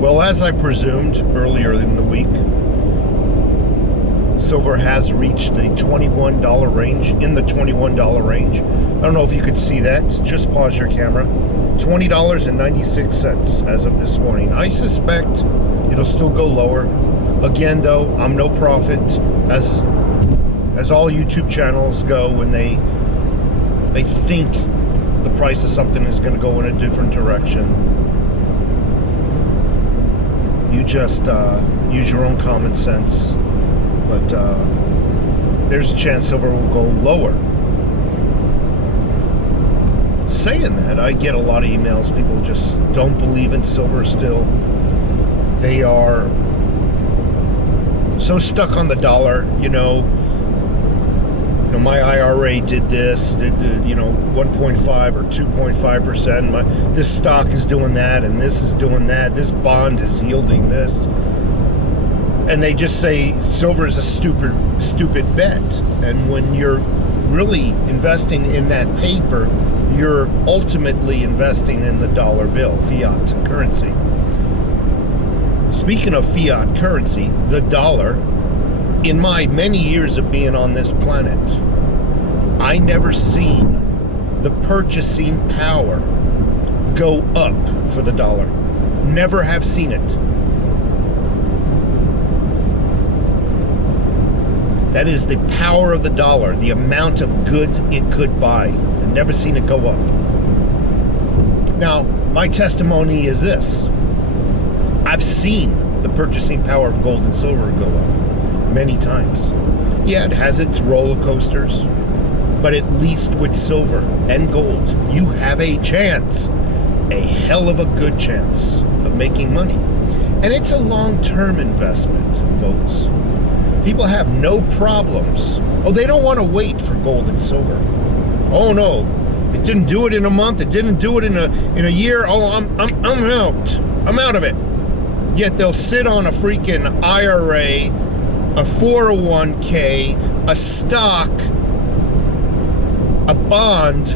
Well, as I presumed earlier in the week, silver has reached the $21 range, in the $21 range. I don't know if you could see that. Just pause your camera. $20.96 as of this morning. I suspect it'll still go lower. Again, though, I'm no prophet, as all YouTube channels go when they think the price of something is going to go in a different direction. You just use your own common sense. But there's a chance silver will go lower. Saying that, I get a lot of emails. People just don't believe in silver still. They are so stuck on the dollar. My IRA did this, did 1.5 or 2.5%. This stock is doing that, and this is doing that. This bond is yielding this. And they just say silver is a stupid bet. And when you're really investing in that paper, you're ultimately investing in the dollar bill, fiat currency. Speaking of fiat currency, the dollar, in my many years of being on this planet, I never seen the purchasing power go up for the dollar. Never have seen it. That is the power of the dollar, the amount of goods it could buy. I've never seen it go up. Now, my testimony is this. I've seen the purchasing power of gold and silver go up many times. Yeah, it has its roller coasters, but at least with silver and gold, you have a chance, a hell of a good chance of making money. And it's a long-term investment, folks. People have no problems. Oh, they don't want to wait for gold and silver. Oh no, it didn't do it in a month. It didn't do it in a year. Oh, I'm out. I'm out of it. Yet they'll sit on a freaking IRA, a 401k, a stock, a bond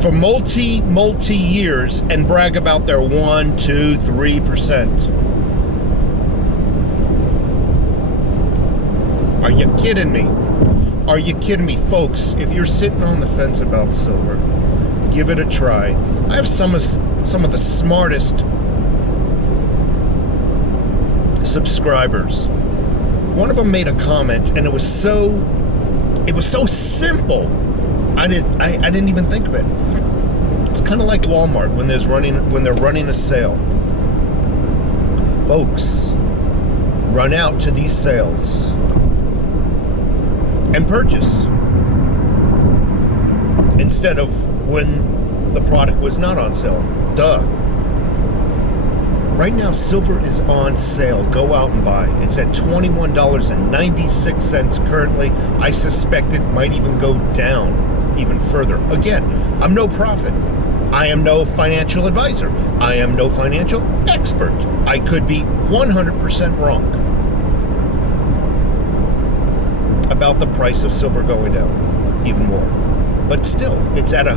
for multi years and brag about their 1, 2, 3%. Are you kidding me? Are you kidding me? Folks, if you're sitting on the fence about silver, give it a try. I have some of the smartest subscribers. One of them made a comment, and it was so simple. I didn't even think of it. It's kind of like Walmart when they're running a sale. Folks, run out to these sales and purchase instead of when the product was not on sale. Duh. Right now, silver is on sale. Go out and buy. It's at $21.96 currently. I suspect it might even go down even further. Again, I'm no prophet. I am no financial advisor. I am no financial expert. I could be 100% wrong about the price of silver going down even more. But still, it's at a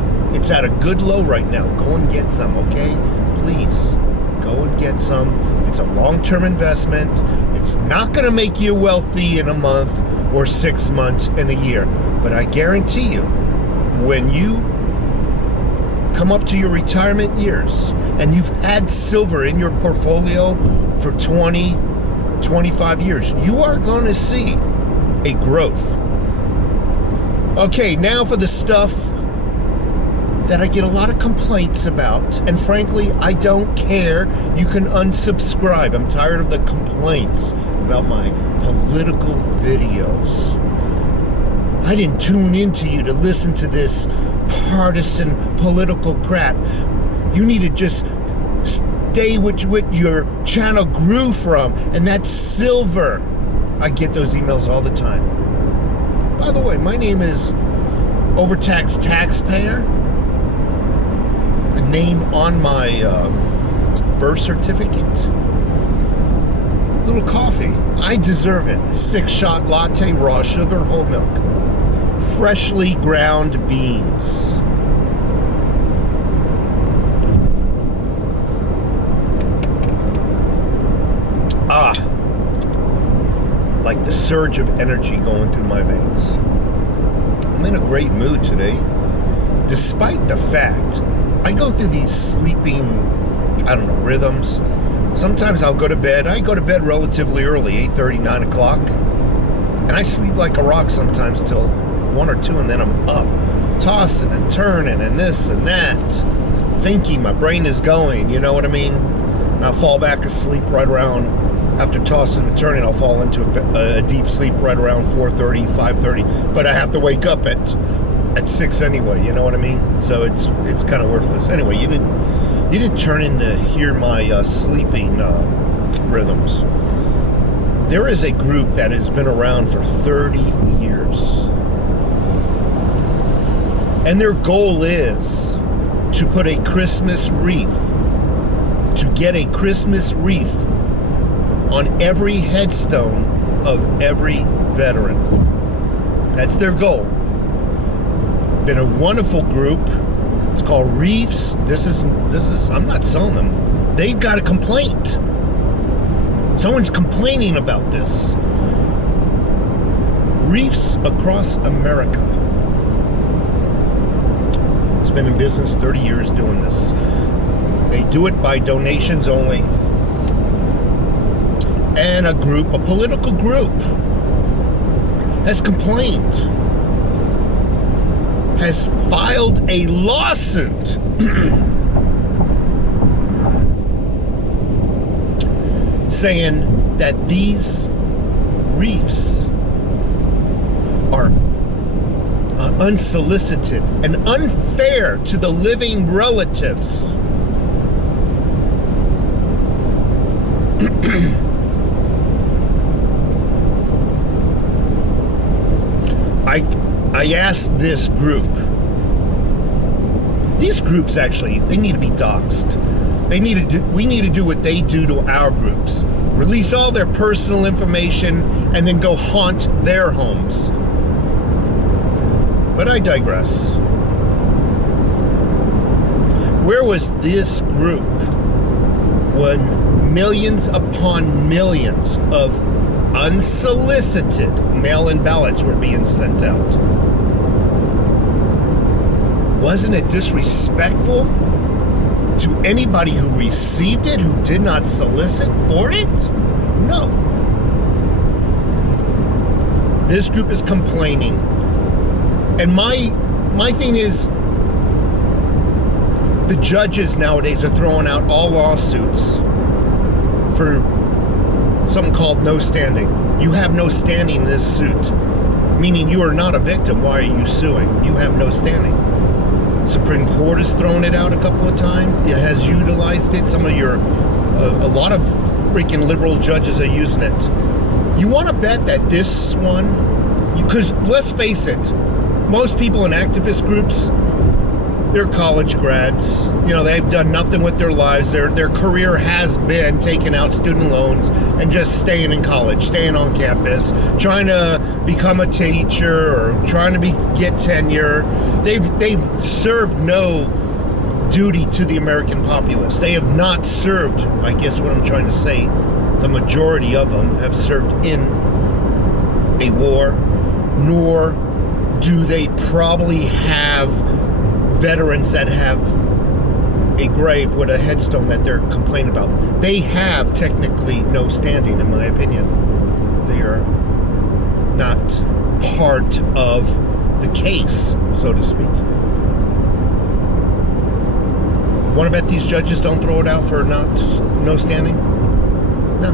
good low right now. Go and get some, okay? Please. Go and get some. It's a long-term investment. It's not going to make you wealthy in a month or 6 months in a year. But I guarantee you, when you come up to your retirement years and you've had silver in your portfolio for 20, 25 years, you are going to see a growth. Okay, now for the stuff that I get a lot of complaints about, and frankly, I don't care. You can unsubscribe. I'm tired of the complaints about my political videos. I didn't tune into you to listen to this partisan political crap. You need to just stay with what your channel grew from, and that's silver. I get those emails all the time. By the way, my name is Overtaxed Taxpayer. A name on my birth certificate. Little coffee. I deserve it. 6-shot latte, raw sugar, whole milk. Freshly ground beans. surge of energy going through my veins. I'm in a great mood today, despite the fact I go through these sleeping, rhythms. Sometimes I'll go to bed. I go to bed relatively early, 8:30, 9 o'clock. And I sleep like a rock sometimes till 1 or 2, and then I'm up, tossing and turning and this and that, thinking my brain is going, you know what I mean? And I'll fall back asleep right around, after tossing and turning, I'll fall into a deep sleep right around 4:30, 5:30. But I have to wake up at 6 anyway, you know what I mean? So it's kind of worthless. Anyway, you didn't turn in to hear my sleeping rhythms. There is a group that has been around for 30 years. And their goal is to put a Christmas wreath, to get a Christmas wreath on every headstone of every veteran. That's their goal. Been a wonderful group. It's called Reefs. This is I'm not selling them. They've got a complaint. Someone's complaining about this. Reefs across America. It's been in business 30 years doing this. They do it by donations only. And a political group, has complained, has filed a lawsuit saying that these reefs are unsolicited and unfair to the living relatives. I asked this group. These groups actually, they need to be doxxed. We need to do what they do to our groups. Release all their personal information and then go haunt their homes. But I digress. Where was this group when millions upon millions of unsolicited mail-in ballots were being sent out? Wasn't it disrespectful to anybody who received it, who did not solicit for it? No. This group is complaining. And my thing is, the judges nowadays are throwing out all lawsuits for something called no standing. You have no standing in this suit, meaning you are not a victim. Why are you suing? You have no standing. Supreme Court has thrown it out a couple of times. It has utilized it. A lot of freaking liberal judges are using it. You want to bet that this one, because let's face it, most people in activist groups, they're college grads. You know, they've done nothing with their lives. Their career has been taking out student loans and just staying in college, staying on campus, trying to become a teacher or trying to get tenure. They've served no duty to the American populace. They have not served, I guess what I'm trying to say, the majority of them have served in a war, nor do they probably have veterans that have a grave with a headstone that they're complaining about. They have technically no standing, in my opinion. They are not part of the case, so to speak. Want to bet these judges don't throw it out for no standing? No.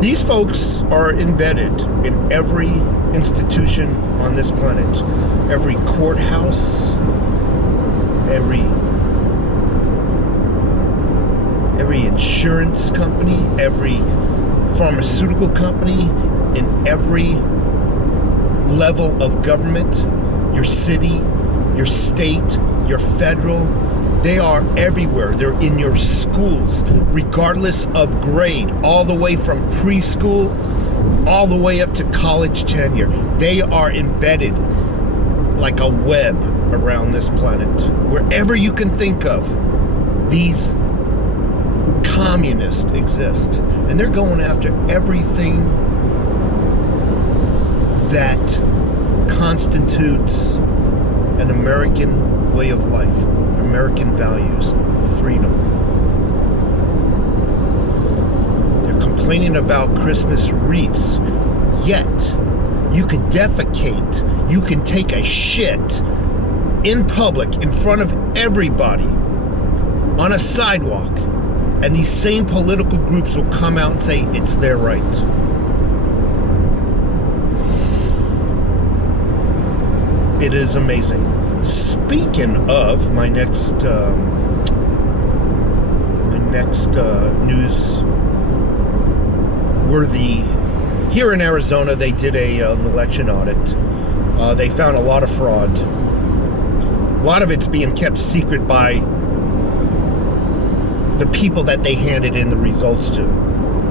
These folks are embedded in every institution on this planet. Every courthouse, every insurance company, every pharmaceutical company, in every level of government, your city, your state, your federal, they are everywhere. They're in your schools, regardless of grade, all the way from preschool, all the way up to college tenure. They are embedded like a web around this planet. Wherever you can think of, these communists exist. And they're going after everything that constitutes an American way of life, American values, freedom. They're complaining about Christmas wreaths, yet you could defecate, you can take a shit in public in front of everybody on a sidewalk, and these same political groups will come out and say it's their right. It is amazing. Speaking of my next news worthy, here in Arizona, they did an election audit. They found a lot of fraud. A lot of it's being kept secret by the people that they handed in the results to.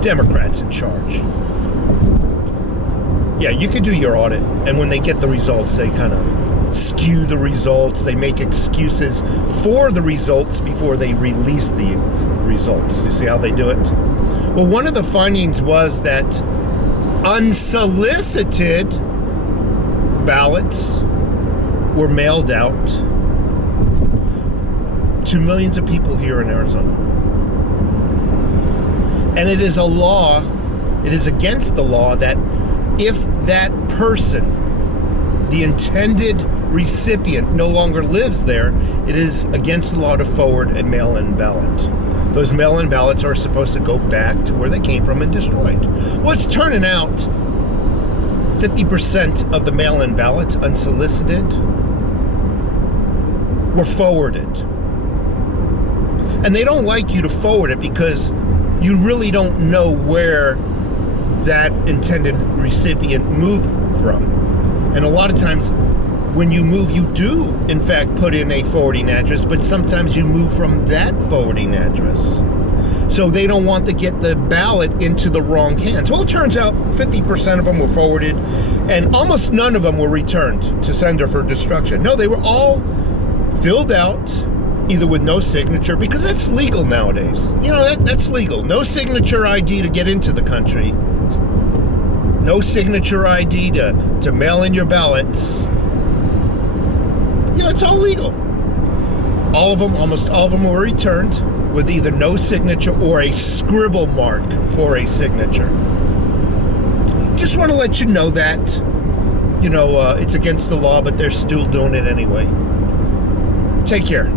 Democrats in charge. Yeah, you could do your audit, and when they get the results, they kind of skew the results. They make excuses for the results before they release the results. You see how they do it? Well, one of the findings was that unsolicited ballots were mailed out to millions of people here in Arizona. And it is a law, it is against the law that if that person, the intended recipient, no longer lives there, it is against the law to forward a mail-in ballot. Those mail-in ballots are supposed to go back to where they came from and destroyed. Well, it's turning out 50% of the mail-in ballots, unsolicited, were forwarded. And they don't like you to forward it because you really don't know where that intended recipient moved from. And a lot of times when you move, you do in fact put in a forwarding address, but sometimes you move from that forwarding address. So they don't want to get the ballot into the wrong hands. Well, it turns out 50% of them were forwarded and almost none of them were returned to sender for destruction. No, they were all filled out either with no signature, because that's legal nowadays. You know, that's legal. No signature ID to get into the country. No signature ID to mail in your ballots. You know, it's all legal. All of them, almost all of them were returned with either no signature or a scribble mark for a signature. Just want to let you know that, you know, it's against the law, but they're still doing it anyway. Take care.